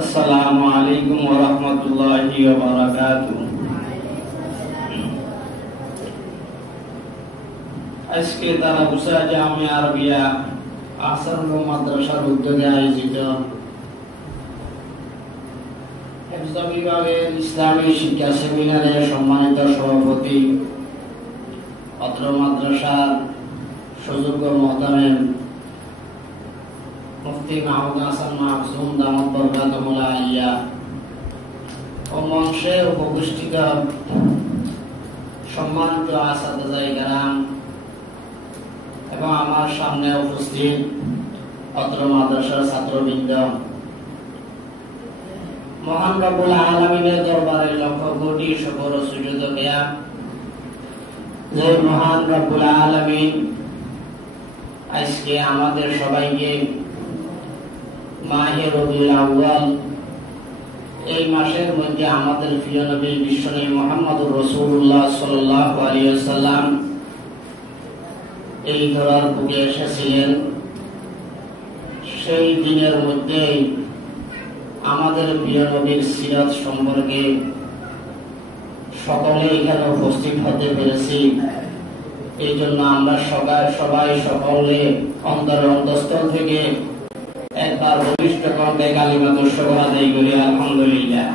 আসসালামু আলাইকুম ওয়া রাহমাতুল্লাহি ওয়া বারাকাতুহু। আজকে তারাবুসা জামিয়া আরবিয়া আহসানুল মাদ্রাসার উদ্যোগে আয়োজিত হেফজ বিভাগের ইসলামী শিক্ষা সেমিনারে সম্মানিত সভাপতি, অত্র মাদ্রাসার সুযোগ্য মুহতামিম মুফতি মাহমুদ হাসান মাহজুম দামাত বরকাতুহুল আলিয়া ও মঞ্চে উপস্থিত সম্মানিত আসাতিজায়ে কেরাম এবং আমার সামনে উপস্থিত অত্র মাদ্রাসার ছাত্রবৃন্দ, মহান রব্বুল আলামিনের দরবারে লক্ষ কোটি শুকর ও সুজুদ কিয়াম যে মহান রব্বুল আলামিন আজকে আমাদের সবাইকে মাহে রবিউল আউয়াল এই মাসের মধ্যে আমাদের প্রিয় নবী বিশ্বনবী মুহাম্মদুর রাসূলুল্লাহ সাল্লাল্লাহু আলাইহি ওয়াসাল্লাম এই ধরার বুকে এসেছিলেন। সেই দিনের মধ্যে আমাদের প্রিয় নবীর সিরাত সম্পর্কে সকলে এখানে উপস্থিত হতে পেরেছি। এই জন্য আমরা সবাই সকলে অন্তরের অন্তঃস্থল থেকে একবার ভবিষ্ঠ কণ্ঠে কালিমাতুশ শুকর আদায় করি, আলহামদুলিল্লাহ।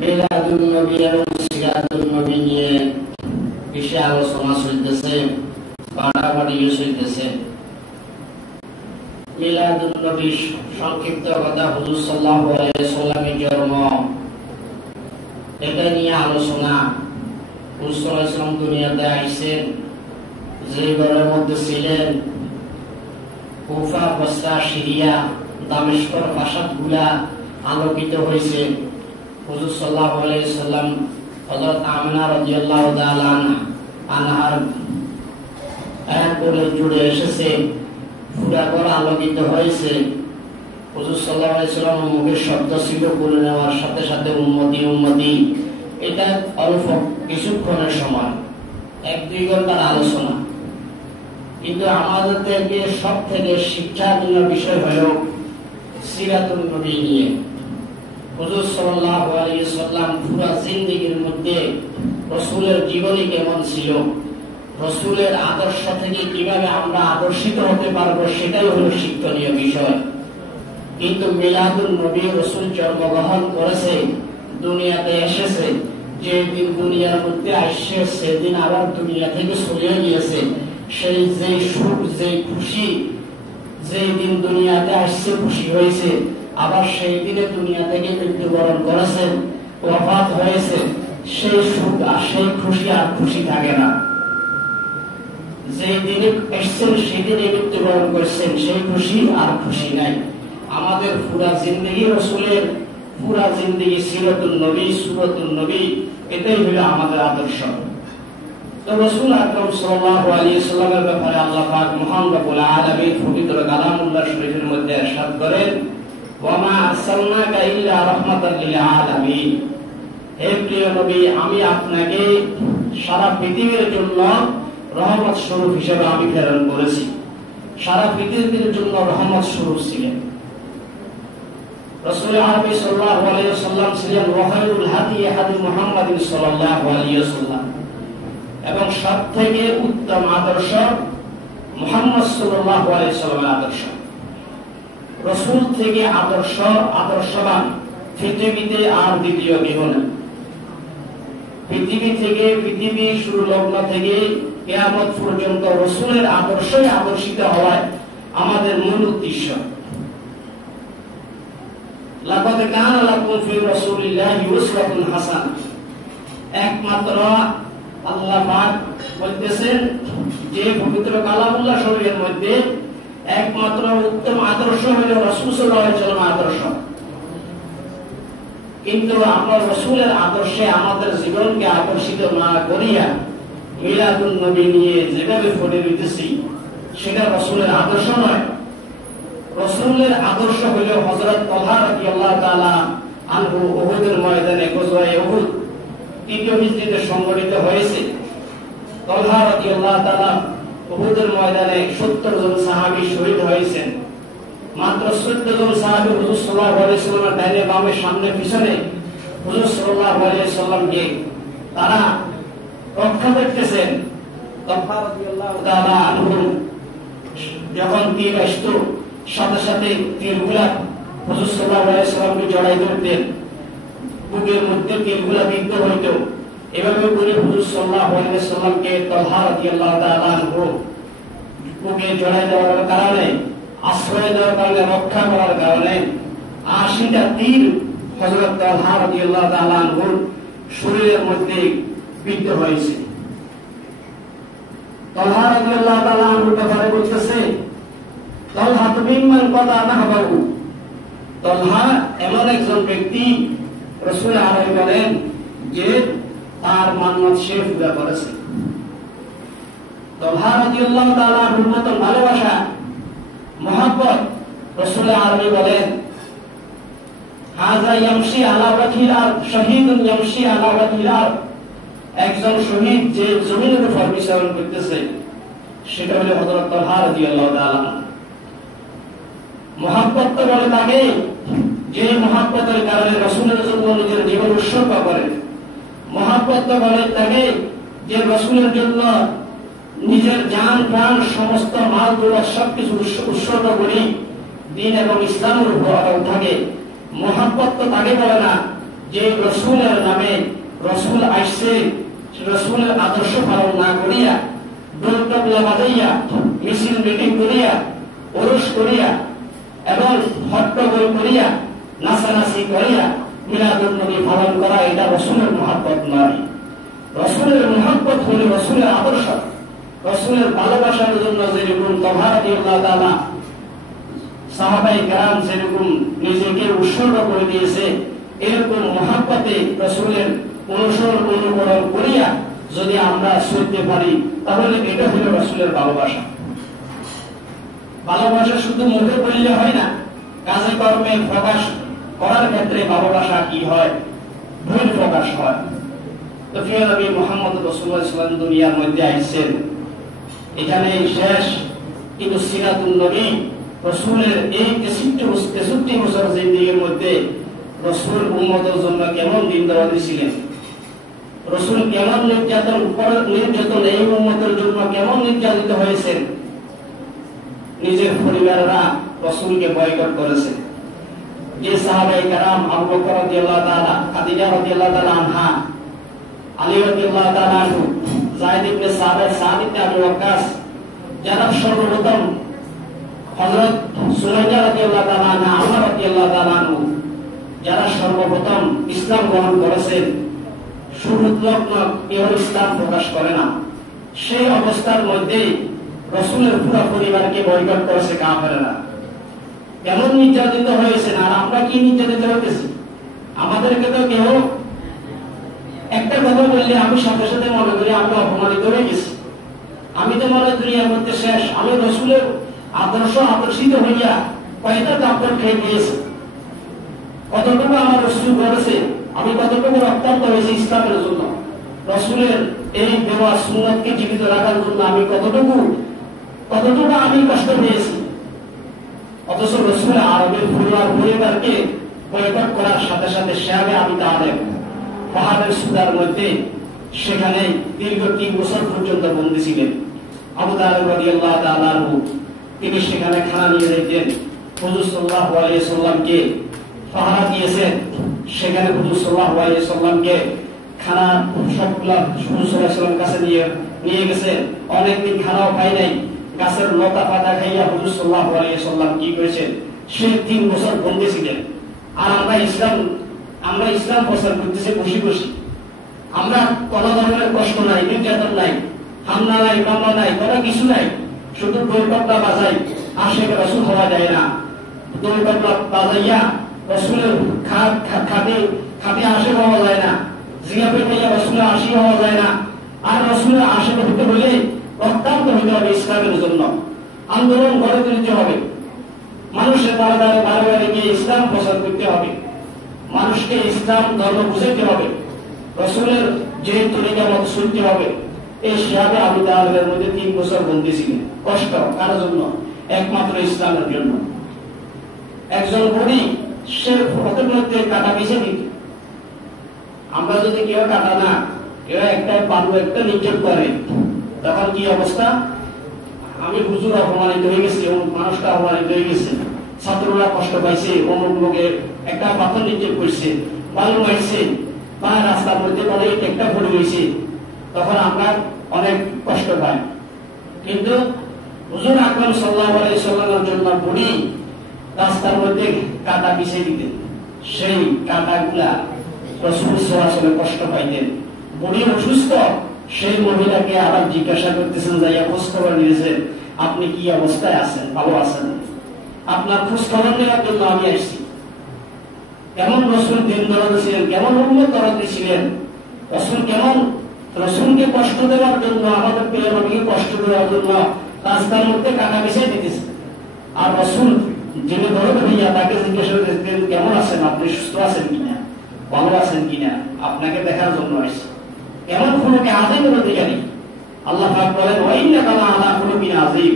মিলাদুন নবী এবং সিরাতুন নবী নিয়ে বিশেষ আলোচনা চলতেছে, পাঠাপাঠিও চলতেছে। মিলাদুন নবী সংক্ষিপ্ত কথা, হুজুর সাল্লাল্লাহু আলাইহি ওয়াসাল্লামের জন্ম, এটা নিয়ে আলোচনা। হুজুর সাল্লাল্লাহু আলাইহি ওয়াসাল্লাম দুনিয়াতে আইছেন, যে ঘরের মধ্যে ছিলেন কুফা, বসরা, সিরিয়া, দামেস্কর প্রাসাদগুলা আলোকিত হয়েছে। হুজুর সাল্লাল্লাহু আলাইহি ওয়াসাল্লাম হযরত আমিনা রাদিয়াল্লাহু তাআলা আনহার কোলে জুড়ে এসেছে, পুরা ঘর আলোকিত হয়েছে। হুজুর সাল্লাল্লাহু আলাইহি ওয়াসাল্লাম মুখের শব্দ ছিল বলে নেওয়ার সাথে সাথে উম্মতি উম্মতি। এটা অল্প কিছুক্ষণের সময়, 1-2 ঘন্টার আলোচনা, কিন্তু আমাদেরকে সব থেকে শিক্ষার বিষয় হলো সিরাতুন নবী নিয়ে। হুজুর সাল্লাল্লাহু আলাইহি ওয়াসাল্লাম পুরা জিন্দেগীর মধ্যে রাসূলের জীবনী কেমন ছিল, রাসূলের আদর্শ থেকে কিভাবে আমরা আদর্শিত হতে পারবো, সেটাই হলো শিক্ষণীয় বিষয়। কিন্তু মিলাদুন নবী, রাসূল জন্মগ্রহণ করেছে, দুনিয়াতে এসেছে, যেদিন দুনিয়ার মধ্যে আসছে সেদিন আবার দুনিয়া থেকে চলে গিয়েছে। সেই যে সুখ, যে খুশি, যেই দিন দুনিয়াতে আসছে খুশি হয়েছে, আবার সেই দিনে দুনিয়া থেকে মৃত্যুবরণ করেছেন, ওয়াফাত হয়েছে, সেই সুখ আর সেই খুশি আর খুশি থাকে না। যেই দিনে এসছেন সেদিনে মৃত্যুবরণ করেছেন, সেই খুশি আর খুশি নাই। আমাদের পুরা জিন্দগি রাসূলের, পুরা জিন্দগি সিরাতুন নবী, সুরাতুন নবী, এটাই হলো আমাদের আদর্শ। তো রাসূল আকরাম সাল্লাল্লাহু আলাইহি ওয়াসাল্লামের ব্যাপারে আল্লাহ পাক মহান রব্বুল আলামিন পবিত্র কালামুল্লাহ শরীফের মধ্যে ইরশাদ করেন, ওয়া মা আরসালনাকা ইল্লা রাহমাতাল লিল আলামিন। হে প্রিয় নবী, আমি আপনাকে সারা পৃথিবীর জন্য রহমত স্বরূপ হিসেবে আমি প্রেরণ করেছি। সারা পৃথিবীর জন্য রহমত স্বরূপ ছিলেন রাসূল আরবি সাল্লাল্লাহু আলাইহি ওয়াসাল্লাম, ছিলেন ওয়াখায়রুল হাদি হাদি মুহাম্মাদিন সাল্লাল্লাহু আলাইহি ওয়াসাল্লাম, এবং সবথেকে উত্তম আদর্শ মুহাম্মদ সাল্লাল্লাহু আলাইহি ওয়াসাল্লামের আদর্শ। রাসূল থেকে আদর্শবান পৃথিবীতে আর দ্বিতীয় কেউ নেই। পৃথিবী থেকে, পৃথিবী শুরু লগ্ন থেকে কিয়ামত পর্যন্ত রাসূলের আদর্শই আদর্শিত হওয়ায় আমাদের মূল উদ্দেশ্য। লাকাদ কানা লাকুম ফি রাসূলিল্লাহি উসওয়াতুন হাসানাহ। একমাত্র আল্লাহ পাক বলতেছেন যে পবিত্র কালামুল্লাহ শরীফের মধ্যে একমাত্র উত্তম আদর্শ হলো রাসূল সাল্লাল্লাহু আলাইহি ওয়াসাল্লামের আদর্শ। কিন্তু আমরা রাসূলের আদর্শে আমাদের জীবনকে আকর্ষিত না করিয়া মিলাদুন নবী নিয়ে যেভাবে পড়ে রইতেছি, সেটা রাসূলের আদর্শ নয়। রাসূলের আদর্শ হলো হযরত তালহা রাদিয়াল্লাহু তাআলা আনহু উহুদের ময়দানে, গজওয়ায়ে উহুদ তৃতীয় হিজরিতে সংঘটিত হয়েছে। তালহা রাদিয়াল্লাহু তাআলা উহুদের ময়দানে 70 জন সাহাবী শহীদ হয়েছেন। মাত্র 14 জন সাহাবী হুজুর সাল্লাল্লাহু আলাইহি ওয়াসাল্লামের ডাইনে বামে সামনে পিছনে হুজুর সাল্লাল্লাহু আলাইহি ওয়াসাল্লামকে তারা রক্ষা করতেছেন। তলহা রাদিয়াল্লাহু তাআলা আনহু যখন তীর আসতো সাথে সাথে তীরগুলা হুজুর সাল্লাল্লাহু আলাইহি ওয়াসাল্লামকে জড়াই ধরতেন, বুকের মধ্যে তীরগুলা বিদ্ধ হইতো। এভাবে করে হুজুর সাল্লাল্লাহু আলাইহি ওয়াসাল্লামকে তলহা রাদিয়াল্লাহু তাআলা আনহু বুকে জড়াই দেওয়ার কারণে, আশ্রয় দেওয়ার কারণে, রক্ষা করার কারণে 80টা তীর হযরত তলহা রাদিয়াল্লাহু তাআলা আনহুর শরীরের মধ্যে বিদ্ধ হয়েছে। তলহা রাদিয়াল্লাহু তাআলা আনহুর ব্যাপারে বলতেছে, তলহা মিম্মান ক্বাতা নাহবাহু, তলহা এমন একজন ব্যক্তি রাসূল আলাইহি বলেন যে তার মান্নাত সে পুরা করেছে। তলহা রাদিয়াল্লাহু তাআলা আনহুর মত ভালোবাসা, মহব্বত রাসূল আলাইহি বলেন, হাযা ইয়ামশি আলা ওয়াজহিল আরদ শাহীদুন ইয়ামশি আলা ওয়াজহিল আরদ, একজন শহীদ যে জমিনের উপর বিচরণ করতেছে সেটা হলো হযরত তলহা রাদিয়াল্লাহু তাআলা। মহব্বত তো বলে তাকে যে মহব্বতের কারণে রাসূলের জন্য নিজের জীবন উৎসর্গ করে, মহব্বত তো বলে তাকে যে রাসূলের জন্য নিজের জান প্রাণ সমস্ত মাল দৌলত সবকিছু উৎসর্গ করি দ্বীন এবং ইসলামের উপর অটল থাকে। মহব্বত তো তাকে বলে না যে রাসূলের নামে রাসূল আসছে রাসূলের আদর্শ পালন না করিয়া, ঢোল তবলা বাজাইয়া, মিছিল মিটিং করিয়া, ওরস করিয়া এবং হট্টগোল করিয়া, নাচানাচি করিয়া মিলাদুন নবী পালন করা, এটা রাসূলের মহব্বত নয়। রাসূলের মহব্বত হলো রাসূলের আদর্শ, রাসূলের ভালোবাসার জন্য যেরকম তলহা রাদিয়াল্লাহু তাআলা সাহাবায়ে কেরাম যেরকম নিজেকে উৎসর্গ করে দিয়েছে, এরকম মহব্বতে রাসূলের অনুসরণ অনুকরণ করিয়া যদি আমরা চলতে পারি তাহলে এটা হলো রাসূলের ভালোবাসা। ভালোবাসা শুধু মুখে বললে হয় না, কাজে কর্মে প্রকাশ করার ক্ষেত্রে ভালোবাসা কি হয়, ভুল প্রকাশ হয়। তো প্রিয় নবী মুহাম্মদ রাসূলুল্লাহ সাল্লাল্লাহু আলাইহি ওয়াসাল্লাম দুনিয়ার মধ্যে আইছেন, এখানে শেষ কিন্তু সিরাতুন নবী রাসূলের এই 63 বছর জিন্দেগীর মধ্যে রাসূল উম্মতের জন্য কেমন দিনদারি ছিলেন, রাসূল কেমন নির্যাতন এই উম্মতের জন্য কেমন নির্যাতিত হয়েছেন। নিজের পরিবাররা রাসূলকে বয়কট করেছে। যে সাহাবায়ে কেরাম আবু বকর রাদিয়াল্লাহু তাআলা, খাদিজা রাদিয়াল্লাহু তাআলা আনহা, আলী রাদিয়াল্লাহু তাআলা আনহু, যায়েদ ইবনে সাবিত, সাদ ইবনে আবু ওয়াক্কাস, যারা সর্বপ্রথম হযরত সুমাইয়া রাদিয়াল্লাহু তাআলা আনহা, আমর রাদিয়াল্লাহু তাআলা আনহু, যারা সর্বপ্রথম ইসলাম গ্রহণ করেছেন, সুরুদ্লগ্ন কেউ ইসলাম প্রকাশ করে না, সেই অবস্থার মধ্যে রাসূলের পুরো পরিবারকে বয়কট করেছে কাফেররা। কেমন নির্যাতিত হয়েছে, আর আমরা কি নির্যাতিত হতেছি? আমাদেরকে তো কেউ একটা কথা বললে আমি সাথে সাথে মনে করি আমি অপমানিত হয়ে গেছি, আমি তো মনে দুনিয়ার মধ্যে শেষ। আমি রাসূলের আদর্শিত হইয়া কয়টা কাপড় খেয়ে গিয়েছি, কতটুকু আমার রাসূল করেছে, আমি কতটুকু রক্তাক্ত হয়েছি ইসলামের জন্য, রাসূলের এই দেওয়া সুন্নাতকে জীবিত রাখার জন্য আমি কতটুকু আমি কষ্ট পেয়েছি। অথচ রাসূল আরবের পরিবারকে বয়কট করার সাথে সাথে শেয়াবে আমি তাদের পাহাড়ের সুদার মধ্যে সেখানে দীর্ঘ 3 বছর পর্যন্ত বন্দী ছিলেন। আবু তালেব রাদিয়াল্লাহু তাআলা আনহু তিনি সেখানে খানা নিয়ে যেতেন, হুজুর সাল্লাল্লাহু আলাইহি ওয়াসাল্লামকে পাহারা দিয়েছেন। সেখানে হুজুর সাল্লাল্লাহু আলাইহি ওয়াসাল্লামকে খানা সবগুলা হুজুর সাল্লাল্লাহু আলাইহি ওয়াসাল্লাম কাছে নিয়ে গেছেন। অনেকদিন খানাও পাই নাই, গাছের লতা পাতা খাইয়া হুজুর সাল্লাল্লাহু আলাইহি ওয়াসাল্লাম কি করেছেন, সে 3 বছর বন্দী ছিলেন। আর আমরা ইসলাম প্রচার করতেছি বসে বসে, আমরা কোনো ধরনের কষ্ট নাই, নির্যাতন নাই, হামলা নাই, মামলা নাই, কোনো কিছু নাই, শুধু দোলপাট্টা বাজাই আর সে রাসূল হওয়া যায় না। দোলপাট্টা বাজাইয়া রাসূলের খাতে আসে হওয়া যায় না, জিয়াপে নিয়ে রাসূলের আশি হওয়া যায় না। আর রাসূলের আশি হতে হলে রক্তাক্ত হতে হবে ইসলামের জন্য, আন্দোলন গড়ে তুলতে হবে, মানুষের বারে গিয়ে ইসলাম প্রচার করতে হবে, মানুষকে ইসলাম ধর্ম বুঝাতে হবে, রাসূলের যে তরিকা মত শুনতে হবে, এই শিহাবে আবু তালেবের মধ্যে 3 বছর বন্দী ছিলেন। কষ্ট কার জন্য? একমাত্র ইসলামের জন্য। একজন বুড়ি সে ফটোর মধ্যে কাটা পিছিয়ে দিত। আমরা যদি কেউ কাটা না, কেউ একটা বালু একটা নিক্ষেপ করে, তখন কি অবস্থা? আমি হুজুর অপমানিত হয়ে গেছি, অমুক মানুষটা অপমানিত হয়ে গেছে, ছাত্ররা কষ্ট পাইছে, অমুক লোকে একটা পাথর নিক্ষেপ করছে, বালু মারছে, বা রাস্তার মধ্যে অনেক একটা পড়ে গেছে, তখন আমরা অনেক কষ্ট পাই। কিন্তু হুজুর আকরাম সাল্লাল্লাহু আলাইহি সাল্লামের জন্য বুড়ি রাস্তার মধ্যে কাটা পিছিয়ে দিতেন। সেই কাটাগুলা রাসূল সাল্লাল্লাহু আলাইহি ওয়াসাল্লাম কষ্ট পাইতেন। বুড়ি অসুস্থ, সেই মহিলাকে আবার জিজ্ঞাসা করতেছেন, যাইয়া খোঁজ খবর নিয়েছেন, আপনি কি অবস্থায় আছেন, ভালো আছেন? আপনার খোঁজ খবর নেওয়ার জন্য আমি আসছি। কেমন রাসূল দিন দরদি ছিলেন, কেমন উম্মত দরদি ছিলেন, রাসূল কেমন রাসূলকে কষ্ট দেওয়ার জন্য, আমাদের প্রিয় নবীকে কষ্ট দেওয়ার জন্য রাস্তার মধ্যে কাটা পিছিয়ে দিতেছে। আর রাসূল যিনি দরদ হইয়া তাকে জিজ্ঞাসা করতেন, কেমন আছেন, আপনি সুস্থ আছেন কিনা, ভালো আছেন কিনা, আপনাকে দেখার জন্য আসছি। এমন খুলুকে আযীমের অধিকারী। আল্লাহ পাক বলেন, ওয়া ইন্নাকা লাআলা খুলুকিন আযীম,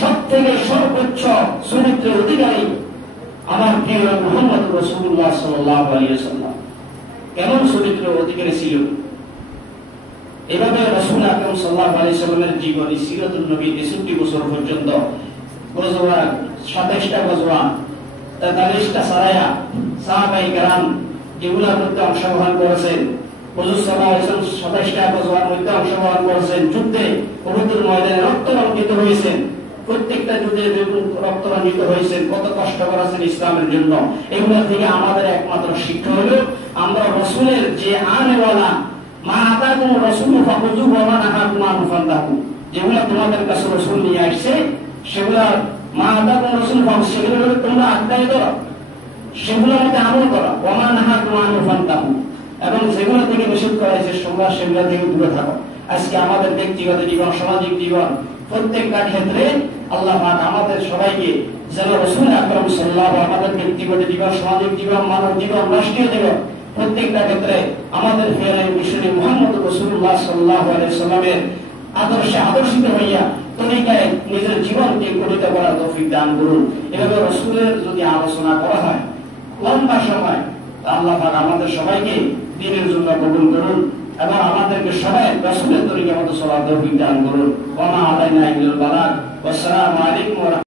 সবথেকে সর্বোচ্চ চরিত্রের অধিকারী আমার প্রিয় মুহাম্মদ রাসূলুল্লাহ সাল্লাল্লাহু আলাইহি ওয়াসাল্লাম। কেমন চরিত্রের অধিকারী ছিল? এভাবে রাসূল আকরাম সাল্লাল্লাহু আলাইহি ওয়াসাল্লামের জীবনী সিরাতুন নবী 63 বছর পর্যন্ত গজওয়া, 27টা গজওয়া, 43টা সারায়া, সাহাবায়ে কেরাম যেগুলোর মধ্যে অংশগ্রহণ করেছেন, হুজুর সাল্লাল্লাহু আলাইহি ওয়াসাল্লাম 27টা গজওয়ার মধ্যে অংশগ্রহণ করেছেন, যুদ্ধে উহুদের ময়দানে রক্তরঞ্জিত হয়েছেন, প্রত্যেকটা যুদ্ধে রক্তরঞ্জিত হয়েছেন, কত কষ্ট করেছেন ইসলামের জন্য। এগুলো থেকে আমাদের একমাত্র শিক্ষা হলো, আমরা রাসূলের যে আনেওয়ালা মা আতাকুম রাসূলু ফাখুযুহু ওয়া মা নাহাকুম আনহু ফান্তাহু, যেগুলো তোমাদের কাছে রাসূল নিয়ে আসছে, সেগুলো মা আতাকুম রাসূলু ফাখুযুহু, সেগুলো তোমরা আঁকড়ে ধরো, সেগুলোর মধ্যে আমল করো, ওয়া মা নাহাকুম আনহু ফান্তাহু, এবং যেগুলো থেকে নিষেধ করা হয়েছে সেগুলো থেকে দূরে থাকো। আজকে আমাদের ব্যক্তিগত জীবন, সামাজিক জীবন, প্রত্যেকটা ক্ষেত্রে আল্লাহ পাক আমাদের সবাইকে যেন রাসূল আকরাম সাল্লাল্লাহু আলাইহি ওয়াসাল্লাম আমাদের ব্যক্তিগত জীবন, সামাজিক জীবন, মানব জীবন, রাষ্ট্রীয় জীবন, প্রত্যেকটা ক্ষেত্রে আমাদের প্রিয় বিশ্বনবী মুহাম্মদ রাসূলুল্লাহ সাল্লাল্লাহু আলাইহি ওয়াসাল্লামের আদর্শে আদর্শিত হইয়া তরিকায় নিজের জীবনকে গঠিত করার তৌফিক দান করুন। এভাবে রাসূলের যদি আলোচনা করা হয় লম্বা সময়, আল্লাহ পাক আমাদের সবাইকে দ্বীনের জন্য কবুল করুন এবং আমাদেরকে সবাই রাসূলের তরিকা মতো চলার তৌফিক দান করুন। ওয়া মা আলাইনা ইল্লাল বালাগ। ওয়াসসালামু আলাইকুম।